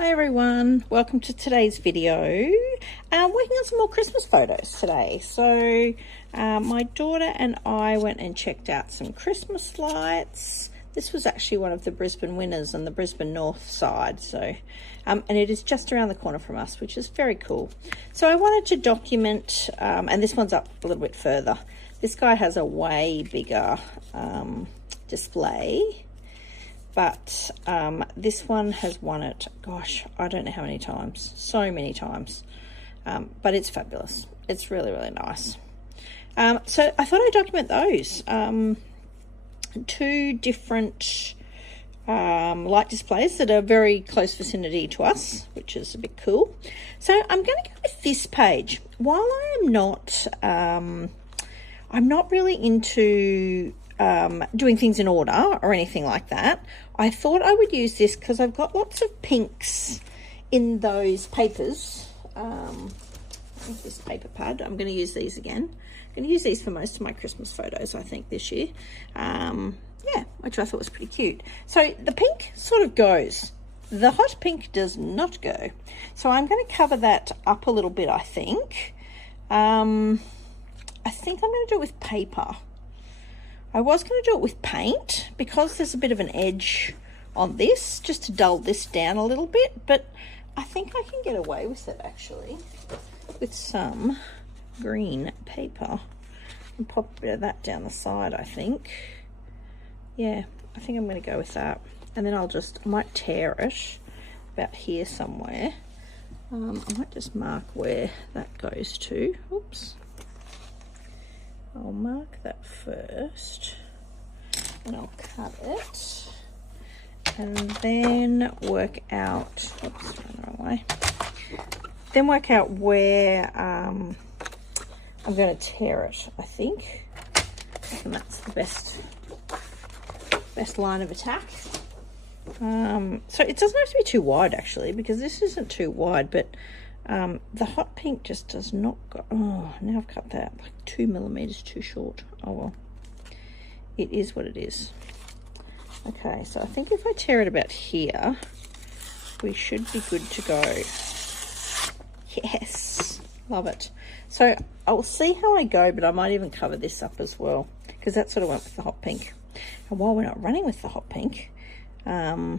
Hi everyone, welcome to today's video. I'm working on some more Christmas photos today. So my daughter and I went and checked out some Christmas lights. This was actually one of the Brisbane winners on the Brisbane North side. So, and it is just around the corner from us, which is very cool. So I wanted to document, and this one's up a little bit further. This guy has a way bigger display. But this one has won it, gosh, I don't know how many times, so many times, but it's fabulous. It's really, really nice. So I thought I'd document those. Two different light displays that are very close vicinity to us, which is a bit cool. So I'm going to go with this page. While I'm not really into doing things in order or anything like that, I thought I would use this because I've got lots of pinks in those papers. I think this paper pad, I'm going to use these again. I'm going to use these for most of my Christmas photos, I think, this year. Yeah, which I thought was pretty cute. So the pink sort of goes. The hot pink does not go. So I'm going to cover that up a little bit, I think. I think I'm going to do it with paper. I was going to do it with paint because there's a bit of an edge on this, just to dull this down a little bit, but I think I can get away with it actually with some green paper and pop a bit of that down the side, I think. Yeah, I think I'm going to go with that. And then I might tear it about here somewhere. I might just mark where that goes to. Oops. I'll mark that first and I'll cut it and then work out, oops, run the wrong way. Then work out where I'm going to tear it, I think. And that's the best line of attack. So it doesn't have to be too wide actually, because this isn't too wide, but the hot pink just does not go. Oh, now I've cut that like 2 millimeters too short. Oh well, it is what it is. Okay, so I think if I tear it about here, we should be good to go. Yes, love it. So I'll see how I go, but I might even cover this up as well, because that sort of went with the hot pink. And while we're not running with the hot pink, I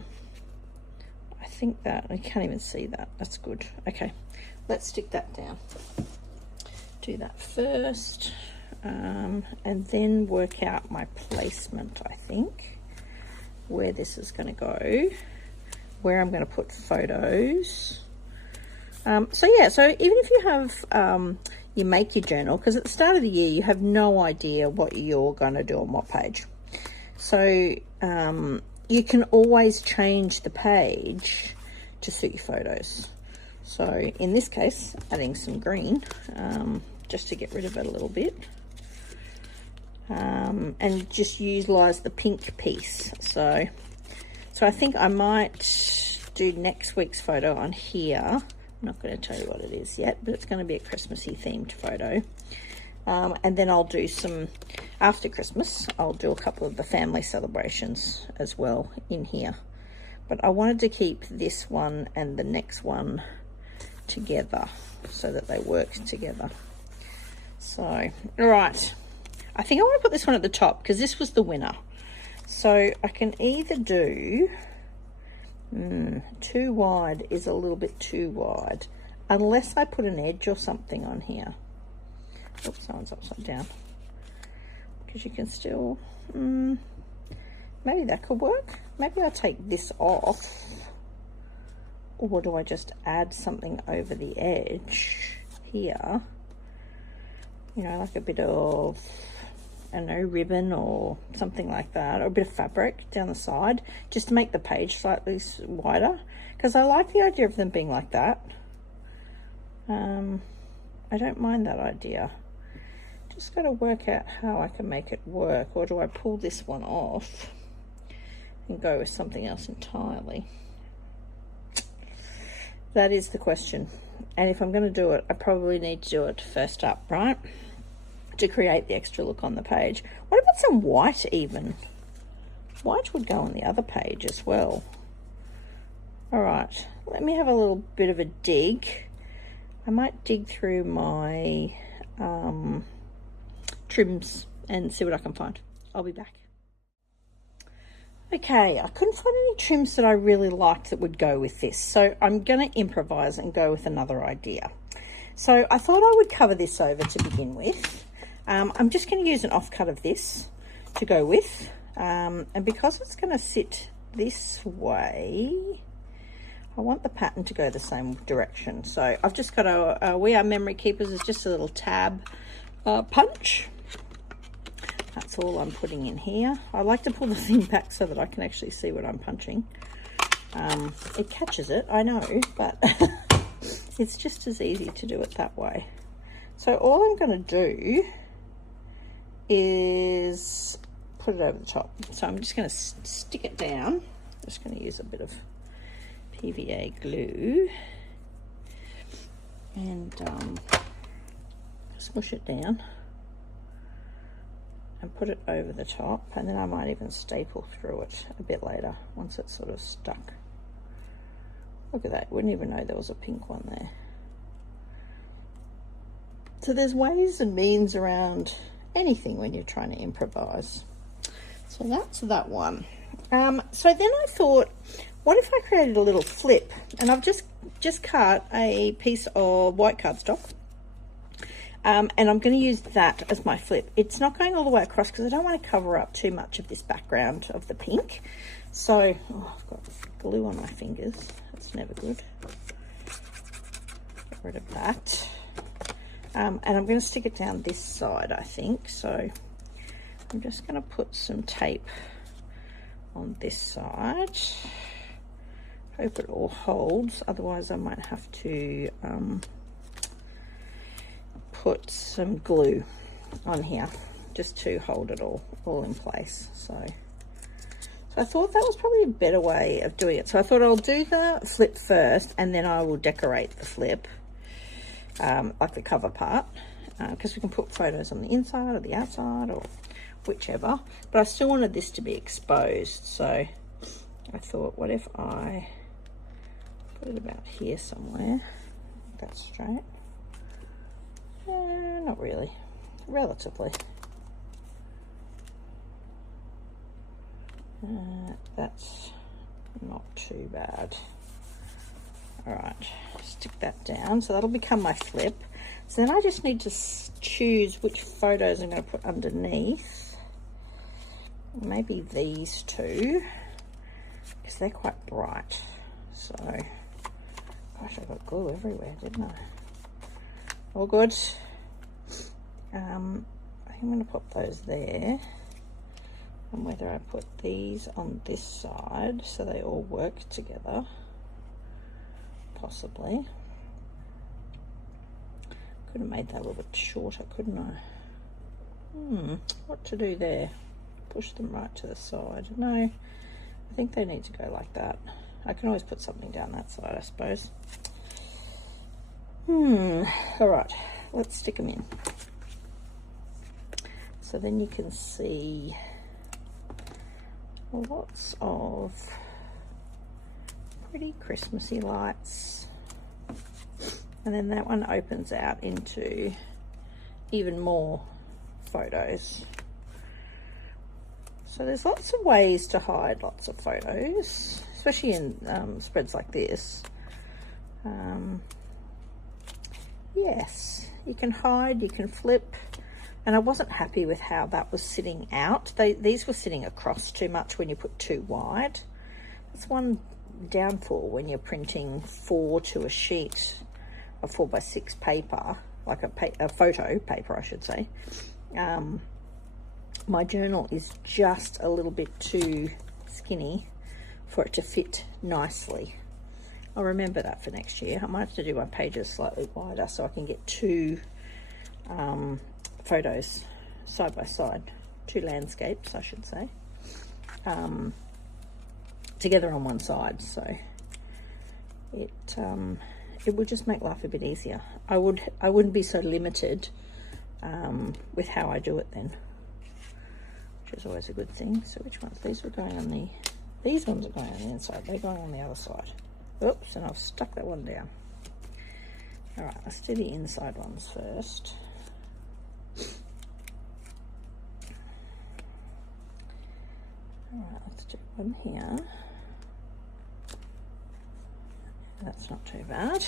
think that I can't even see that. That's good. Okay, let's stick that down. Do that first, and then work out my placement, I think, where this is going to go, where I'm going to put photos. So yeah, so even if you have, you make your journal, because at the start of the year, you have no idea what you're going to do on what page. So you can always change the page to suit your photos. So in this case, adding some green, just to get rid of it a little bit. And just utilize the pink piece. So I think I might do next week's photo on here. I'm not going to tell you what it is yet, but it's going to be a Christmassy themed photo. And then I'll do some, after Christmas, I'll do a couple of the family celebrations as well in here. But I wanted to keep this one and the next one together so that they work together. So, all right. I think I want to put this one at the top because this was the winner. So I can either do, too wide is a little bit too wide, unless I put an edge or something on here. Oops, that one's upside down. Because you can still, maybe that could work. Maybe I'll take this off. Or do I just add something over the edge here? You know, like a bit of, I don't know, ribbon or something like that. Or a bit of fabric down the side, just to make the page slightly wider. Because I like the idea of them being like that. I don't mind that idea. Just got to work out how I can make it work. Or do I pull this one off and go with something else entirely? That is the question. And if I'm going to do it, I probably need to do it first up, right? To create the extra look on the page. What about some white even? White would go on the other page as well. All right, let me have a little bit of a dig. I might dig through my trims and see what I can find. I'll be back. Okay, I couldn't find any trims that I really liked that would go with this, so I'm going to improvise and go with another idea. So I thought I would cover this over to begin with. I'm just going to use an offcut of this to go with, and because it's going to sit this way, I want the pattern to go the same direction. So I've just got a We Are Memory Keepers. It's just a little tab punch. That's all I'm putting in here. I like to pull the thing back so that I can actually see what I'm punching. It catches it, I know, but it's just as easy to do it that way. So all I'm going to do is put it over the top. So I'm just going to stick it down. I'm just going to use a bit of PVA glue and smush it down and put it over the top, and then I might even staple through it a bit later once it's sort of stuck. Look at that, wouldn't even know there was a pink one there. So there's ways and means around anything when you're trying to improvise. So that's that one. So then I thought, what if I created a little flip? And I've just cut a piece of white cardstock, and I'm going to use that as my flip. It's not going all the way across because I don't want to cover up too much of this background of the pink. So, I've got glue on my fingers. That's never good. Get rid of that. And I'm going to stick it down this side, I think. So I'm just going to put some tape on this side. Hope it all holds, otherwise I might have to put some glue on here just to hold it all in place. So I thought that was probably a better way of doing it. So I thought I'll do the flip first, and then I will decorate the flip, like the cover part, because we can put photos on the inside or the outside or whichever, but I still wanted this to be exposed. So I thought, what if I put it about here somewhere? That's straight. Not really, relatively. That's not too bad. All right, stick that down. So that'll become my flip. So then I just need to choose which photos I'm going to put underneath. Maybe these two, because they're quite bright. So, gosh, I got glue everywhere, didn't I? All good. I think I'm going to put those there. And whether I put these on this side so they all work together, possibly. Could have made that a little bit shorter, couldn't I? What to do there? Push them right to the side. No, I think they need to go like that. I can always put something down that side, I suppose. All right, let's stick them in. So then you can see lots of pretty Christmassy lights. And then that one opens out into even more photos. So there's lots of ways to hide lots of photos, especially in spreads like this. Yes, you can hide, you can flip. And I wasn't happy with how that was sitting out. These were sitting across too much when you put too wide. That's one downfall when you're printing 4 to a sheet of 4x6 paper, like a photo paper, I should say. My journal is just a little bit too skinny for it to fit nicely. I'll remember that for next year. I might have to do my pages slightly wider so I can get 2 photos side by side, 2 landscapes, I should say, together on one side. So it would just make life a bit easier. I wouldn't be so limited with how I do it then, which is always a good thing. So which ones? These were going on these ones are going on the inside. They're going on the other side. Oops, and I've stuck that one down. All right, let's do the inside ones first. All right, let's do one here. That's not too bad.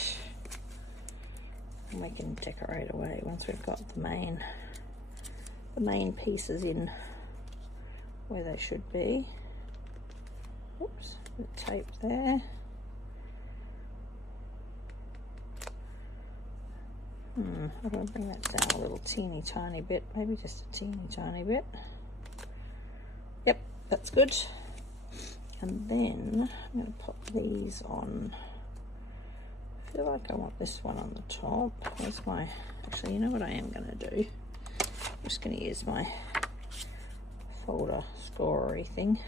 And we can decorate away once we've got the main pieces in where they should be. Oops, the tape there. I want to bring that down a little teeny tiny bit, maybe just a teeny tiny bit. Yep, that's good. And then I'm going to pop these on. I feel like I want this one on the top. Where's my, actually, you know what I am going to do? I'm just going to use my folder scorery thing.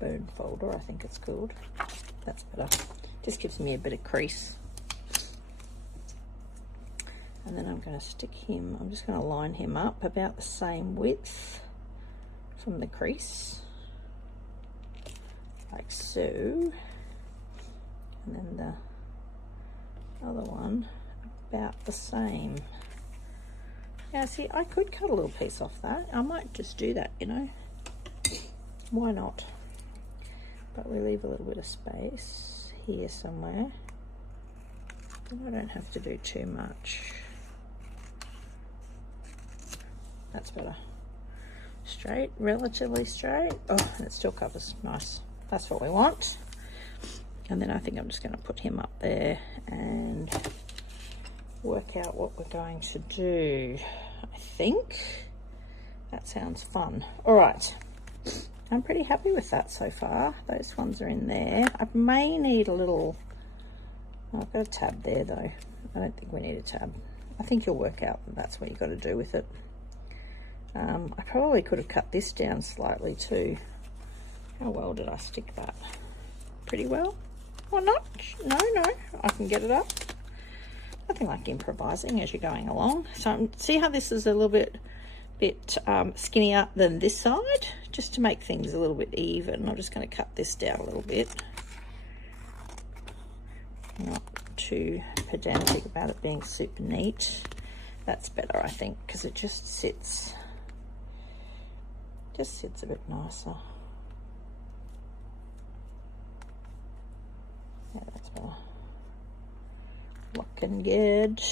Burn folder, I think it's called. That's better. Just gives me a bit of crease. And then I'm going to stick him, I'm just going to line him up about the same width from the crease, like so. And then the other one about the same. Now see, I could cut a little piece off that. I might just do that, you know. Why not? But we leave a little bit of space here somewhere. And I don't have to do too much. That's better. Straight, relatively straight. Oh, and it still covers. Nice. That's what we want. And then I think I'm just going to put him up there and work out what we're going to do. I think that sounds fun. All right. I'm pretty happy with that so far. Those ones are in there. I may need a little... Oh, I've got a tab there though. I don't think we need a tab. I think you'll work out that that's what you've got to do with it. I probably could have cut this down slightly too. How well did I stick that? Pretty well? Or not? No, I can get it up. Nothing like improvising as you're going along. So see how this is a little bit skinnier than this side? Just to make things a little bit even. I'm just going to cut this down a little bit. Not too pedantic about it being super neat. That's better, I think, because it just sits a bit nicer. Yeah, that's better. Looking good.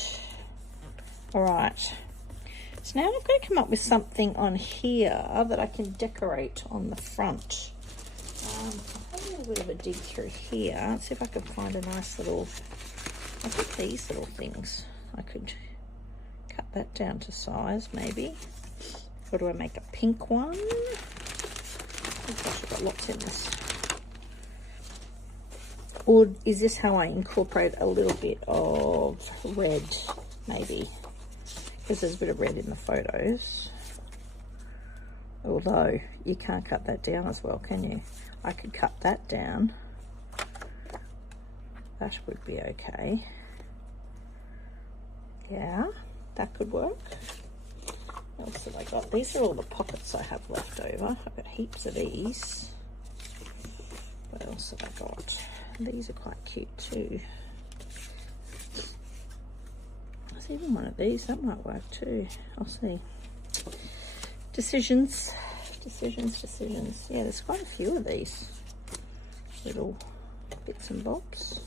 All right. So now I've got to come up with something on here that I can decorate on the front. I'll have a little bit of a dig through here. Let's see if I can find a nice little, I think these little things, I could cut that down to size maybe. Or do I make a pink one? Oh gosh, I've got lots in this. Or is this how I incorporate a little bit of red, maybe? Because there's a bit of red in the photos. Although, you can't cut that down as well, can you? I could cut that down. That would be okay. Yeah, that could work. What else have I got? These are all the pockets I have left over. I've got heaps of these. What else have I got? These are quite cute too. There's even one of these. That might work too. I'll see. Decisions. Yeah, there's quite a few of these little bits and bobs.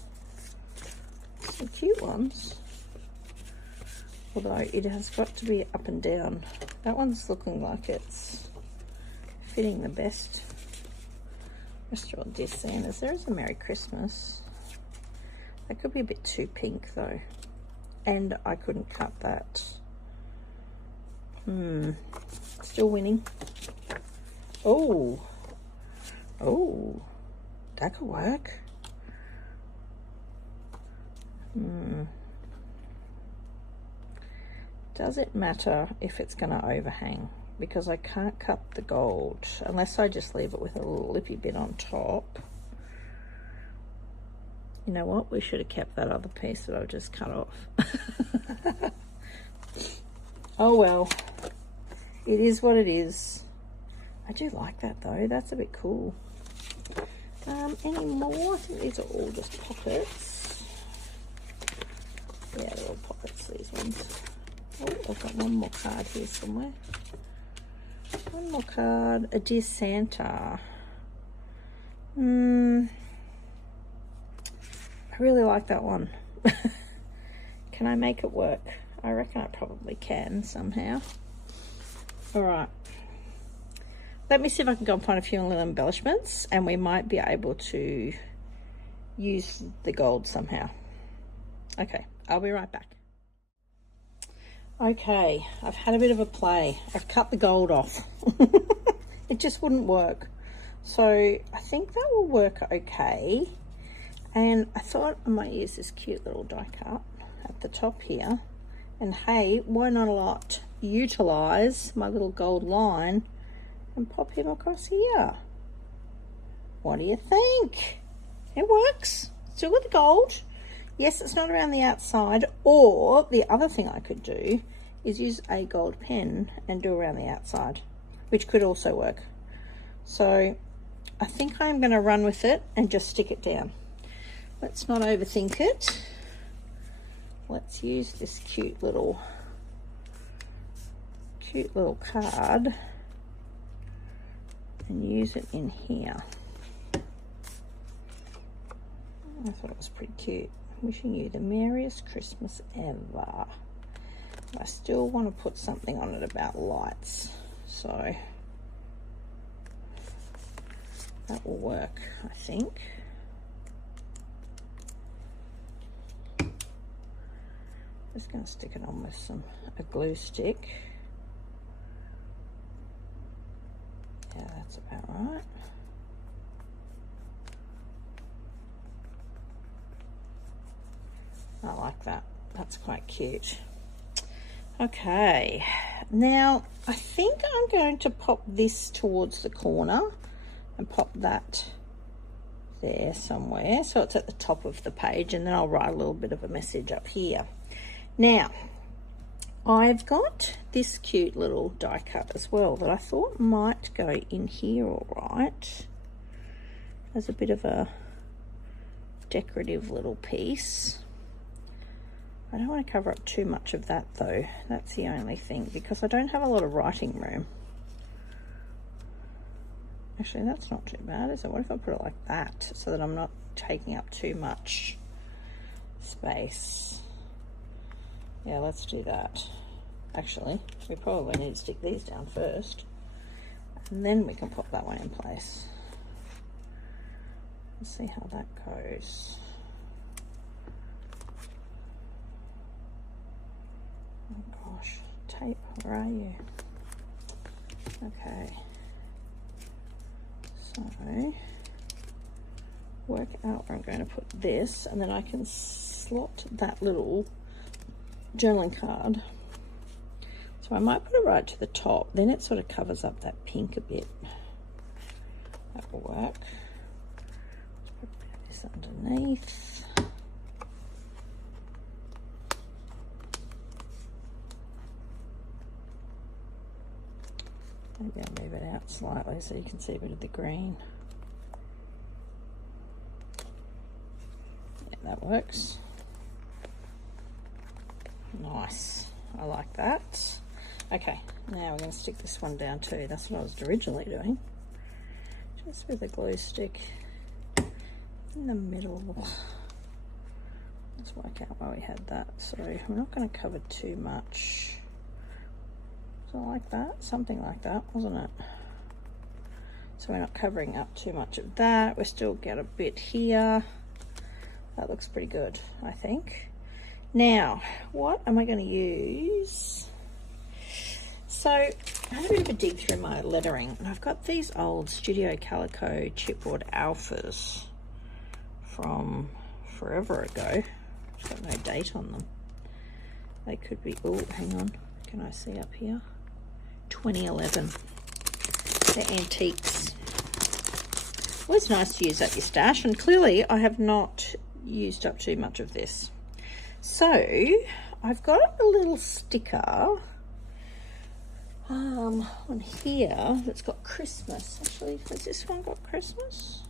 Some cute ones. Although it has got to be up and down. That one's looking like it's fitting the best. Restaurant designers. There is a Merry Christmas. That could be a bit too pink though. And I couldn't cut that. Still winning. Oh, that could work. Does it matter if it's going to overhang? Because I can't cut the gold unless I just leave it with a little lippy bit on top. You know what? We should have kept that other piece that I've just cut off. Oh well, it is what it is. I do like that though. That's a bit cool. Any more? I think these are all just pockets. Yeah, they're all pockets, these ones. Oh, I've got one more card here somewhere. One more card. A Dear Santa. I really like that one. Can I make it work? I reckon I probably can somehow. All right. Let me see if I can go and find a few little embellishments, and we might be able to use the gold somehow. Okay, I'll be right back. Okay, I've had a bit of a play. I've cut the gold off. It just wouldn't work. So I think that will work okay. And I thought I might use this cute little die cut at the top here. And hey, why not utilize my little gold line and pop him across here? What do you think? It works. Still with the gold. Yes, it's not around the outside. Or the other thing I could do is use a gold pen and do around the outside, which could also work. So I think I'm going to run with it and just stick it down. Let's not overthink it. Let's use this cute little card and use it in here. I thought it was pretty cute. Wishing you the merriest Christmas ever. I still want to put something on it about lights, so that will work, I think. Just going to stick it on with a glue stick. Yeah, that's about right. I like that. That's quite cute. Okay, now I think I'm going to pop this towards the corner and pop that there somewhere, so it's at the top of the page, and then I'll write a little bit of a message up here. Now, I've got this cute little die cut as well that I thought might go in here all right, as a bit of a decorative little piece. I don't want to cover up too much of that though. That's the only thing, because I don't have a lot of writing room. Actually, that's not too bad, is it? What if I put it like that, so that I'm not taking up too much space? Yeah, let's do that. Actually, we probably need to stick these down first, and then we can pop that one in place. Let's see how that goes. Oh gosh, tape, where are you? Okay, so work out where I'm going to put this, and then I can slot that little journaling card. So I might put it right to the top, then it sort of covers up that pink a bit. That will work. Let's put this underneath. Maybe I'll move it out slightly so you can see a bit of the green. Yeah, that works. Nice. I like that. Okay, now we're going to stick this one down too. That's what I was originally doing. Just with a glue stick in the middle. Let's work out why we had that. So we're not going to cover too much. So like that, something like that, wasn't it? So we're not covering up too much of that. We still get a bit here. That looks pretty good, I think. Now, what am I going to use? So I had a bit of a dig through my lettering, and I've got these old Studio Calico chipboard alphas from forever ago. I've got no date on them. They could be, oh, hang on, can I see up here? 2011. They're antiques. Always nice to use up your stash, and clearly I have not used up too much of this. So I've got a little sticker on here that's got Christmas. Actually, has this one got Christmas?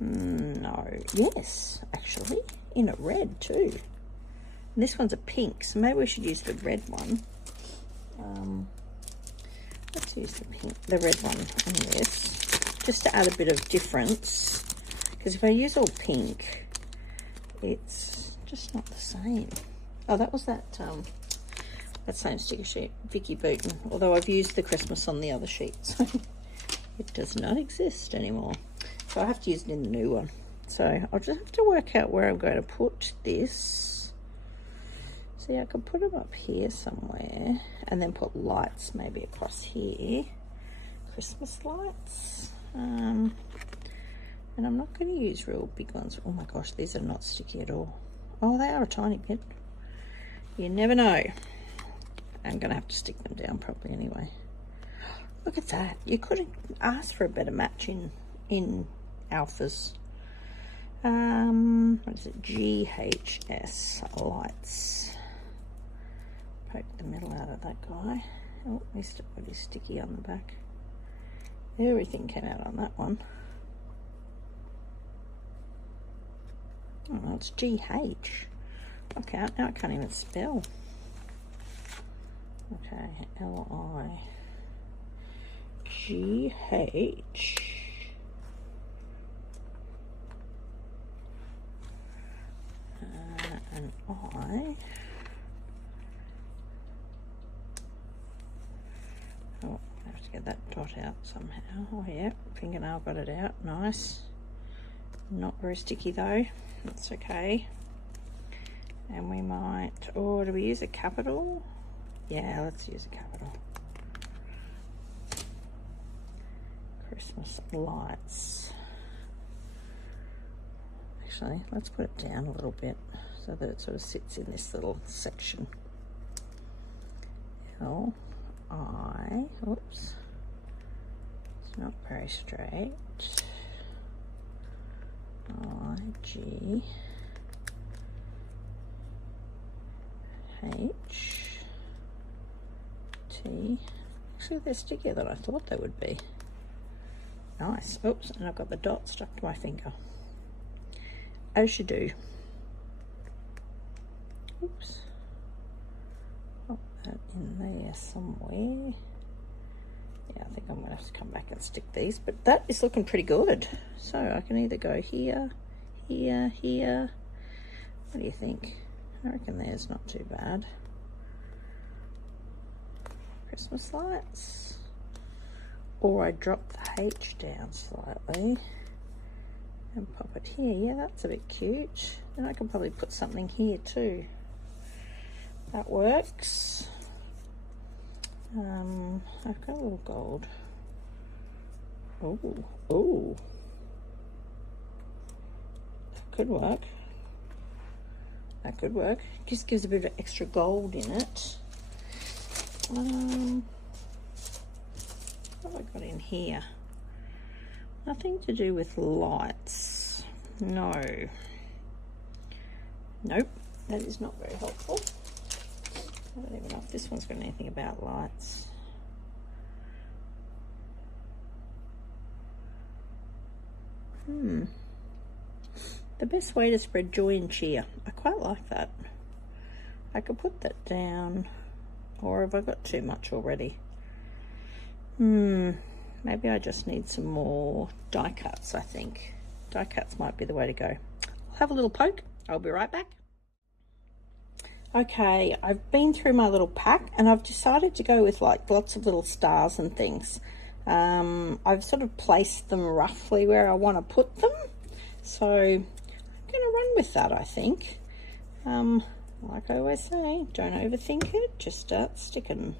No, yes, actually, in a red too. And this one's a pink, so maybe we should use the red one. Let's use the red one on this, just to add a bit of difference. Because if I use all pink, it's just not the same. Oh, that was that same sticker sheet, Vicki Boutin. Although I've used the Christmas on the other sheet, so it does not exist anymore. So I have to use it in the new one. So I'll just have to work out where I'm going to put this. See, I could put them up here somewhere, and then put lights maybe across here. Christmas lights. And I'm not going to use real big ones. Oh my gosh, these are not sticky at all. Oh, they are a tiny bit. You never know. I'm going to have to stick them down probably anyway. Look at that. You could have asked for a better match in alphas. What is it? GHS lights. Poke the middle out of that guy. Oh, he's still got his sticky on the back. Everything came out on that one. Oh, it's GH. Okay, now I can't even spell. Okay, LI. GH. And I. Oh, I have to get that dot out somehow. Oh yeah, fingernail got it out. Nice. Not very sticky though. That's okay. And we might, or do we use a capital? Yeah, let's use a capital. Christmas lights. Actually, let's put it down a little bit so that it sort of sits in this little section. L-I, oops, it's not very straight. I-G H-T. Actually, they're stickier than I thought they would be. Nice. Oops, and I've got the dot stuck to my finger. As you do. Oops. Pop that in there somewhere. Yeah, I think I'm going to have to come back and stick these, but that is looking pretty good. So I can either go here, here, here. What do you think? I reckon there's not too bad. Christmas lights. Or I drop the H down slightly and pop it here. Yeah, that's a bit cute. Then I can probably put something here too. That works. I've got a little gold. Oh, oh. That could work. That could work. Just gives a bit of extra gold in it. What have I got in here? Nothing to do with lights. No. Nope, that is not very helpful. I don't even know if this one's got anything about lights. The best way to spread joy and cheer. I quite like that. I could put that down, or have I got too much already? Maybe I just need some more die cuts, I think. Die cuts might be the way to go. I'll have a little poke. I'll be right back. Okay, I've been through my little pack and I've decided to go with like lots of little stars and things. I've sort of placed them roughly where I want to put them. So I'm going to run with that, I think. Like I always say, don't overthink it, just start sticking.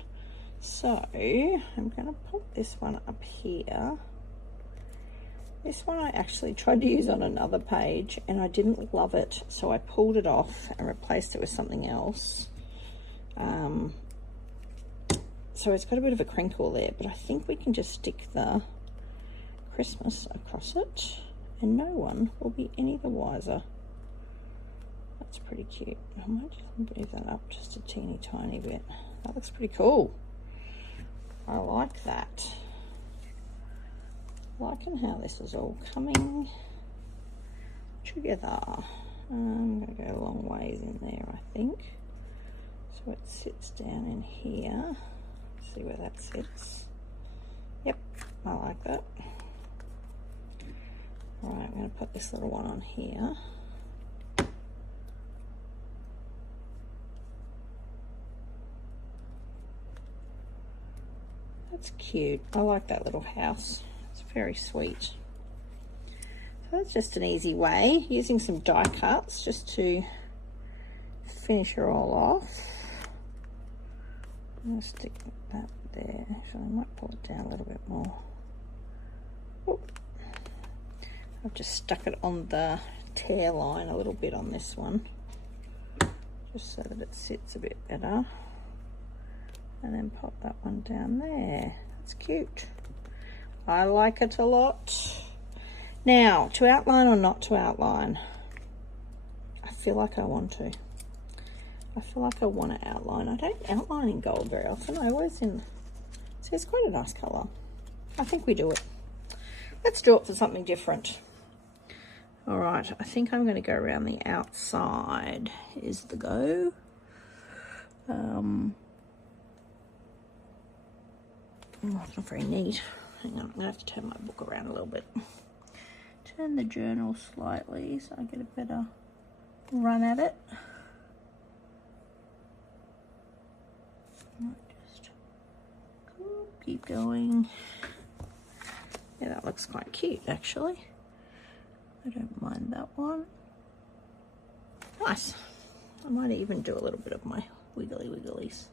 So I'm going to pop this one up here. This one I actually tried to use on another page and I didn't love it, so I pulled it off and replaced it with something else. So it's got a bit of a crinkle there, but I think we can just stick the Christmas across it and no one will be any the wiser. That's pretty cute. I might just move that up just a teeny tiny bit. That looks pretty cool. I like that. Liking how this is all coming together. I'm going to go a long ways in there, I think. So it sits down in here. See where that sits. Yep, I like that. Right, I'm going to put this little one on here. That's cute. I like that little house. It's very sweet. So that's just an easy way, using some die cuts just to finish her all off. I'm going to stick that there. Actually, I might pull it down a little bit more. Oop. I've just stuck it on the tear line a little bit on this one, just so that it sits a bit better. And then pop that one down there. That's cute. I like it a lot. Now, to outline or not to outline? I feel like I want to. I feel like I want to outline. I don't outline in gold very often. I always in... See, it's quite a nice colour. I think we do it. Let's do it for something different. All right, I think I'm going to go around the outside is the go. Oh, it's not very neat. Hang on, I'm going to have to turn my book around a little bit. Turn the journal slightly so I get a better run at it. Just keep going. Yeah, that looks quite cute actually. I don't mind that one. Nice. I might even do a little bit of my wiggly wigglies.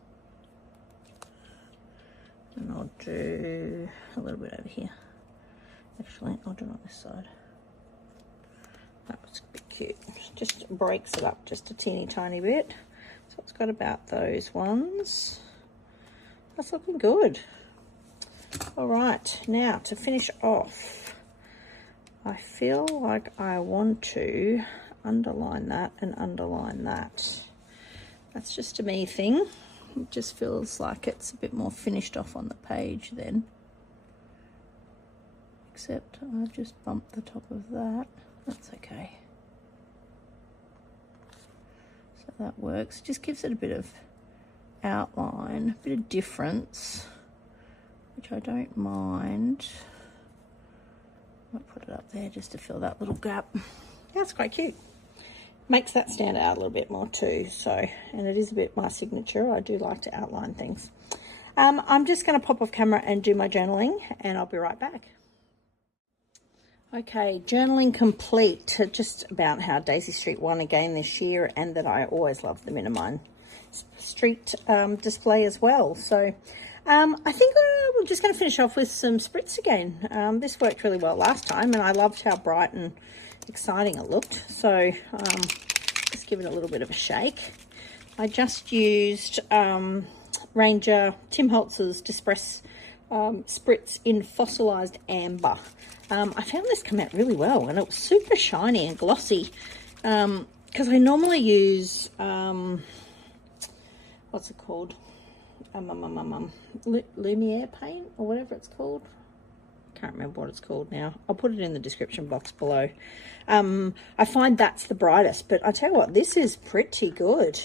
And I'll do a little bit over here. Actually, I'll do it on this side. That was a bit cute. Just breaks it up just a teeny tiny bit. So it's got about those ones. That's looking good. All right, now to finish off, I feel like I want to underline that and underline that. That's just a me thing. It just feels like it's a bit more finished off on the page then. Except I've just bumped the top of that. That's okay. So that works. Just gives it a bit of outline, a bit of difference, which I don't mind. I'll put it up there just to fill that little gap. Yeah, that's quite cute. Makes that stand out a little bit more too. So, and it is a bit my signature. I do like to outline things. I'm just going to pop off camera and do my journaling, and I'll be right back. Okay, journaling complete. Just about how Daisy Street won again this year, and that I always love them in a mine street display as well. So I think we're just going to finish off with some Spritz again. This worked really well last time, and I loved how bright and exciting it looked. So just give it a little bit of a shake. I just used Ranger Tim Holtz's Distress Spritz in Fossilized Amber. I found this come out really well, and it was super shiny and glossy, because I normally use what's it called, Lumiere paint or whatever it's called. Can't remember what it's called now. I'll put it in the description box below. I find that's the brightest, but I tell you what, this is pretty good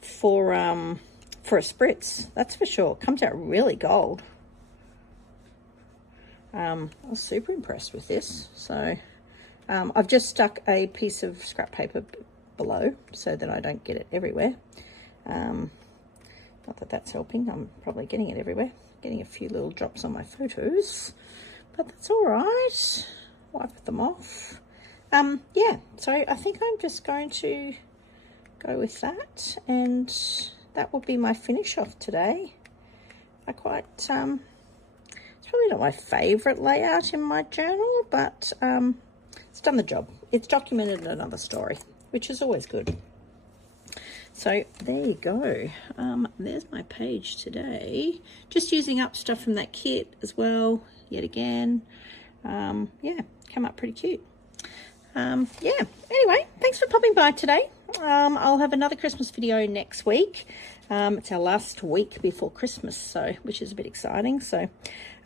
for a Spritz, that's for sure. It comes out really gold. I was super impressed with this. So I've just stuck a piece of scrap paper below so that I don't get it everywhere. Not that that's helping. I'm probably getting it everywhere. Getting a few little drops on my photos, but that's all right. Wipe them off. Yeah, so I think I'm just going to go with that, and that will be my finish off today. I quite, it's probably not my favourite layout in my journal, but it's done the job. It's documented another story, which is always good. So there you go. There's my page today. Just using up stuff from that kit as well, yet again. Yeah, come up pretty cute. Yeah, anyway, thanks for popping by today. I'll have another Christmas video next week. It's our last week before Christmas, so which is a bit exciting. So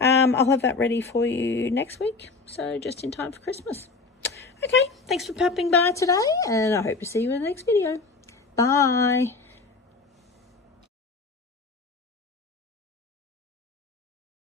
I'll have that ready for you next week, so just in time for Christmas. Okay, thanks for popping by today, and I hope to see you in the next video. Bye.